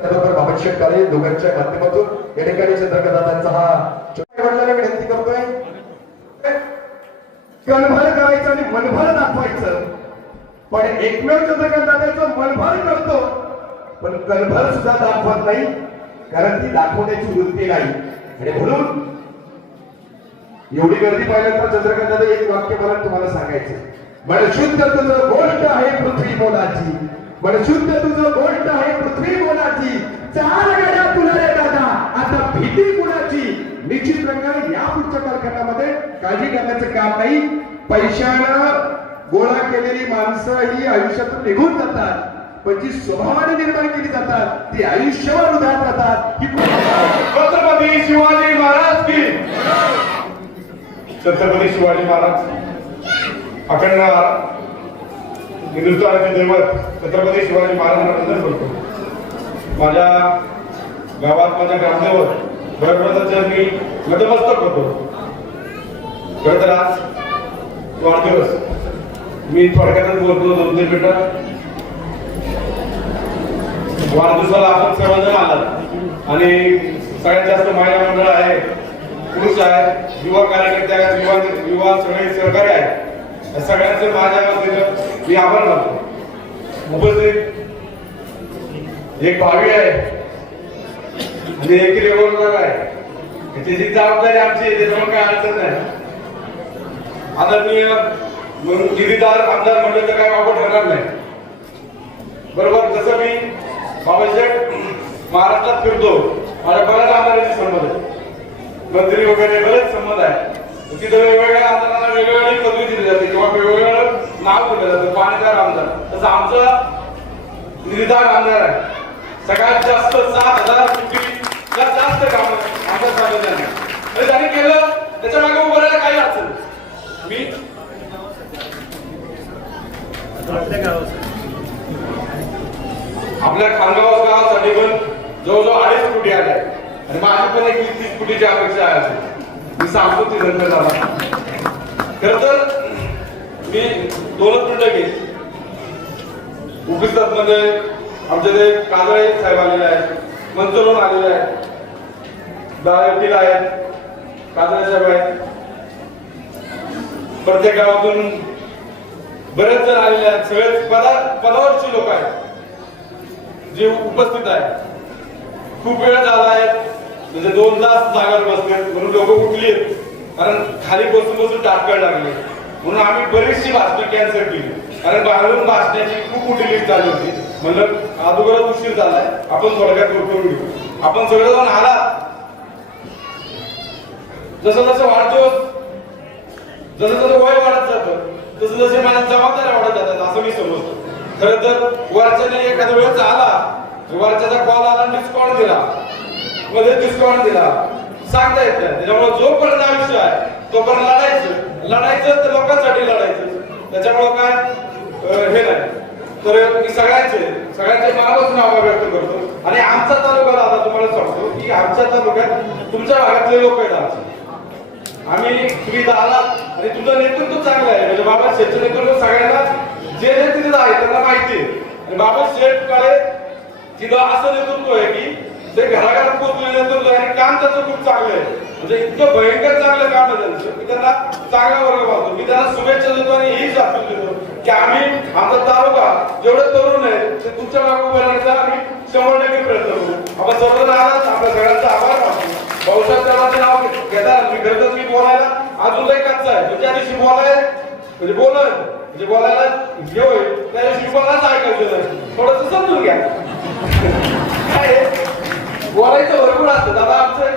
त्याबरोबर बाबा काळे दोघांच्या माध्यमातून या ठिकाणी चंद्रकांत हा छोट्या वडिलांना विनंती करतोय. कणभर करायचं आणि मनभर दाखवायचं. पण एकमेव चंद्रकांत दादाचं मनभर करतो. पण कणभर सुद्धा दाखवत नाही. कारण ती दाखवण्याची वृत्ती नाही. आणि म्हणून एवढी गर्दी पाहिल्यानंतर चंद्रकांत एक वाक्य मला तुम्हाला सांगायचं म्हणजे शुद्ध तुझं गोष्ट आहे पृथ्वी मोलाची. शुद्ध तुझं गोष्ट आहे पृथ्वी कोणाची चार गाड्या तुला रे दादा. आता भीती कुणाची? निश्चित प्रकारे या पुढच्या कालखंडामध्ये काळजी करण्याचं काम नाही. पैशानं गोळा केलेली माणसं ही आयुष्यातून निघून जातात. पण जी स्वभावाने निर्माण केली जातात. ती आयुष्यभर उदाहरण जातात ही छत्रपती शिवाजी महाराज की. छत्रपती शिवाजी महाराज. अखंड हिंदुस्थानाचे दैवत छत्रपती शिवाजी महाराजांना बोलतो. करतो माझ्या गावात माझ्या ग्रामदेवत भरप्रसादच्या मी नतमस्तक होतो. खरं तर आज वाढदिवस. मी थोडक्यातच बोलतो दोन तीन मिनिटं. वाढदिवसाला आपण सर्वजण आलात. आणि सगळ्यात जास्त महिला मंडळ आहे पुरुष आहे युवा कार्यकर्ते आहेत युवा युवा सगळे सहकारी आहेत. या माझ्या मी आभार मानतो. उपस्थित एक भावी आहे. आणि एक रेवॉल्वर आहे. त्याची जबाबदारी आमची आहे त्याच्यामुळे काय अडचण नाही. आदरणीय म्हणून निधीदार आमदार म्हणलं तर काय वापर ठरणार नाही. बरोबर जसं मी बाबासाहेब महाराष्ट्रात फिरतो माझ्या बऱ्याच आमदारांची संबंध आहे मंत्री वगैरे बरेच संबंध आहे तिथं आमदारांना वेगवेगळी पदवी दिली जाते किंवा वेगवेगळं नाव दिलं जातं. पाणीदार आमदार. तसं आमचं निधीदार आमदार आहे. सगळ्यात जास्त सात हजार कोटी जास्त काम आमच्या सार्वजनिक आणि त्यांनी केलं त्याच्यामागे उभं राहायला काही अडचण. मी आपल्या खानगाव गावासाठी पण जवळजवळ अडीच कोटी आले. आणि माझी पण एक तीस कोटीची अपेक्षा आहे. मी सांगतो ती झाला खर तर मी दोनच मिनिटं घेईन. उपस्थित मध्ये आमच्या ते काजळे साहेब आलेले आहेत मंचोलन आलेले आहेत. दाळेतील आहेत काजळे साहेब आहेत. प्रत्येक गावातून बरेच जण आलेले आहेत सगळे पदा पदावरची लोक आहेत जे उपस्थित आहे खूप वेळ झाला आहे म्हणजे दोन तास जागावर बसले म्हणून लोक उठली आहेत कारण खाली बसून बसून टाकळ लागले. म्हणून आम्ही बरीचशी भाषणं कॅन्सल केली कारण बाहेरून भाषणाची खूप मोठी लिस्ट झाली होती. म्हणलं अगोदर उशीर झालाय. आपण थोडक्यात करून घेऊ. आपण सगळेजण आला जसं जसं वाढतो जसं जसं वय वाढत जातं तसं जसे मला जबाबदाऱ्या वाढत जातात असं मी समजतो. खरं तर वरच्याने एखाद्या वेळेस आला वरच्याचा कॉल आला डिस्काउंट दिला. मध्ये डिस्काउंट दिला. सांगता येत नाही. त्याच्यामुळे जोपर्यंत आयुष्य आहे तोपर्यंत लढायचं. लढायचं तर लोकांसाठी लढायचं. त्याच्यामुळं काय हे नाही. तर मी सगळ्यांचे सगळ्यांचे मनापासून आभार व्यक्त करतो. आणि आमचा तालुका आता तुम्हाला सांगतो की आमच्या तालुक्यात तुमच्या भागातले लोक आहेत आमचे. आम्ही तुम्ही आलात आणि तुमचं नेतृत्व चांगलं आहे. म्हणजे बाबा शेठचं नेतृत्व सगळ्यांना जे जे तिथे आहे त्यांना माहिती आहे. आणि बाबा शेठ काळे तिथं असं नेतृत्व आहे की ते घराघरात पोहोचलेलं नेतृत्व काम त्याचं खूप चांगलं आहे. म्हणजे इतकं भयंकर चांगलं काम आहे त्यांचं मी त्यांना चांगला वर्ग पाहतो. मी त्यांना शुभेच्छा देतो आणि हीच दाखवून देतो की आम्ही आमचा तालुका जेवढे तरुण आहे ते तुमच्या मागे उभे राहण्याचा आम्ही शंभर टक्के प्रयत्न करू. आपण सर्वजण आलात. आपल्या सगळ्यांचा आभार मानतो. भाऊसाहेब साहेबांचं नाव घेतात. मी खरं मी बोलायला अजून कच्चा आहे. पण त्या दिवशी बोलाय म्हणजे बोलत म्हणजे बोलायला घेऊ त्या दिवशी बोलायच ऐकायचं थोडस समजून घ्या. बोलायचं भरपूर असतं. दादा आमचं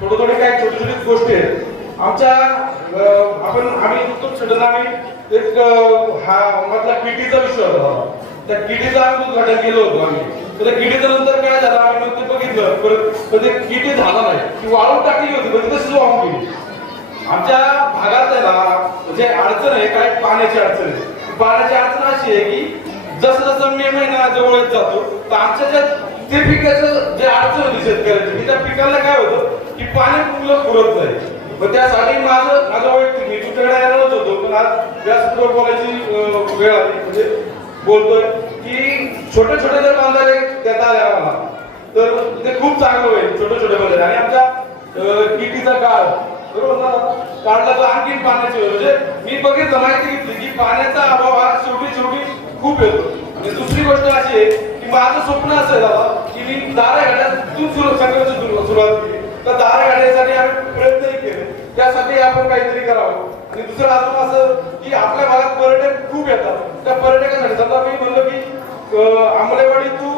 थोडं थोडे काय छोटी छोटी गोष्टी आहेत. आमच्या अं, आपण आम्ही नुकतंच छोटं आम्ही एक हा मधला किटीचा विषय होता त्या किटीचं आम्ही उद्घाटन केलं होतो आम्ही. तर त्या किटीचं नंतर काय झालं? आम्ही नुकतं बघितलं. परत पण ते किटी झाला नाही. ती वाळून टाकली होती पण तशीच वाहून गेली. आमच्या भागात आहे ना म्हणजे अडचण आहे काय पाण्याची अडचण आहे. पाण्याची अडचण अशी आहे की जसं जसं मे महिना जवळ येत जातो तर आमच्या ज्या ते पिकाचं जे अडचण होती शेतकऱ्याची की त्या पिकाला काय होतं की पाणी मुलं पुरत नाही. मग त्यासाठी माझं माझं वैयक्तिक मी तुमच्याकडे येणारच होतो पण आज व्यासपीठावर बोलायची वेळ आली. म्हणजे बोलतोय की छोटे छोटे जर बांधारे देता आले आम्हाला तर ते खूप चांगलं होईल छोटे छोटे बांधारे आणि आमच्या किटीचा काळ बरोबर ना? काढला तर आणखी पाण्याची म्हणजे मी बघितलं माहिती घेतली की पाण्याचा अभाव हा शेवटी शेवटी खूप येतो. आणि दुसरी गोष्ट अशी आहे की माझं स्वप्न असं आहे की मी दारा घाण्यातून सुरू सुरुवात केली. तर दारा घालण्यासाठी आम्ही प्रयत्नही केले. त्यासाठी आपण काहीतरी करावं. आणि दुसरं अजून असं की आपल्या भागात पर्यटक खूप येतात. त्या पर्यटकांसाठी समजा मी म्हणलो की आंबलेवाडी तू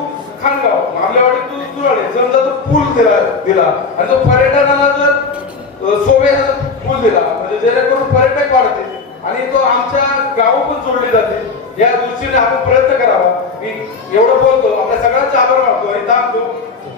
खानगाव आंबलेवाडी तू तुराडे समजा तो पूल दिला दिला. आणि तो पर्यटनाला जर सोबत पूल दिला म्हणजे जेणेकरून पर्यटक वाढते आणि तो आमच्या गाव पण जोडली जाते या दृष्टीने आपण प्रयत्न करावा. मी एवढं agradável,